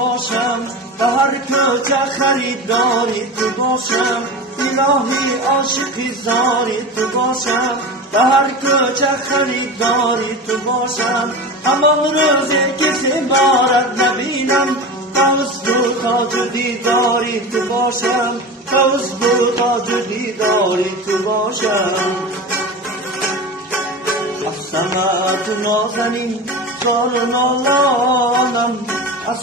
باشم، به هر کوچه خریداری تو باشم، الهی عاشقی زاری تو باشم، به هر کوچه خریداری تو باشم. همان روزی که سیمارت نبینم، توز دو تاج دیداری تو باشم، توز دو تاج دیداری تو باشم. از سمت نازنین زار و نالانم، از